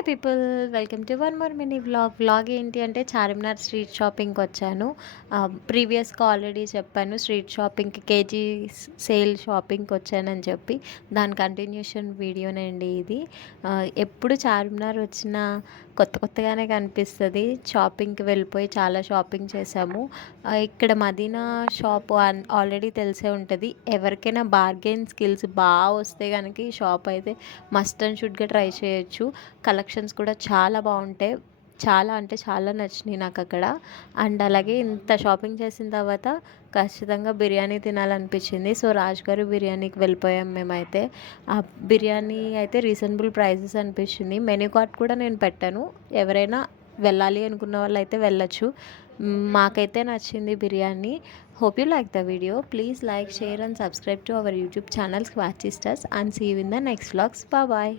Hi people, welcome to one more mini vlog ఏంటి అంటే Charminar street షాపింగ్కి వచ్చాను. ప్రీవియస్గా ఆల్రెడీ చెప్పాను స్ట్రీట్ షాపింగ్కి కేజీ సేల్ షాపింగ్కి వచ్చానని చెప్పి. దాని కంటిన్యూషన్ వీడియోనండి ఇది. ఎప్పుడు చార్మినార్ వచ్చినా కొత్తగానే కనిపిస్తుంది. షాపింగ్కి వెళ్ళిపోయి చాలా షాపింగ్ చేసాము. ఇక్కడ మదీనా షాప్ ఆల్రెడీ తెలిసే ఉంటుంది. ఎవరికైనా బార్గెన్ స్కిల్స్ బాగా వస్తే కనుక ఈ షాప్ అయితే మస్ట్ అండ్ షుడ్గా ట్రై చేయొచ్చు. కలెక్షన్స్ కూడా చాలా బాగుంటాయి. చాలా అంటే చాలా నచ్చినాయి నాకు అక్కడ. అండ్ అలాగే ఇంత షాపింగ్ చేసిన తర్వాత ఖచ్చితంగా బిర్యానీ తినాలనిపించింది. సో రాజుగారి బిర్యానీకి వెళ్ళిపోయాం మేమైతే. ఆ బిర్యానీ అయితే రీజనబుల్ ప్రైజెస్ అనిపించింది. మెనూ కార్డ్ కూడా నేను పెట్టాను, ఎవరైనా వెళ్ళాలి అనుకున్న వాళ్ళు అయితే వెళ్ళచ్చు. మాకైతే నచ్చింది biryani. Hope you like the video. Please like, share and subscribe to our YouTube channel Squatchy Stars, and see you in the next vlogs. Bye bye.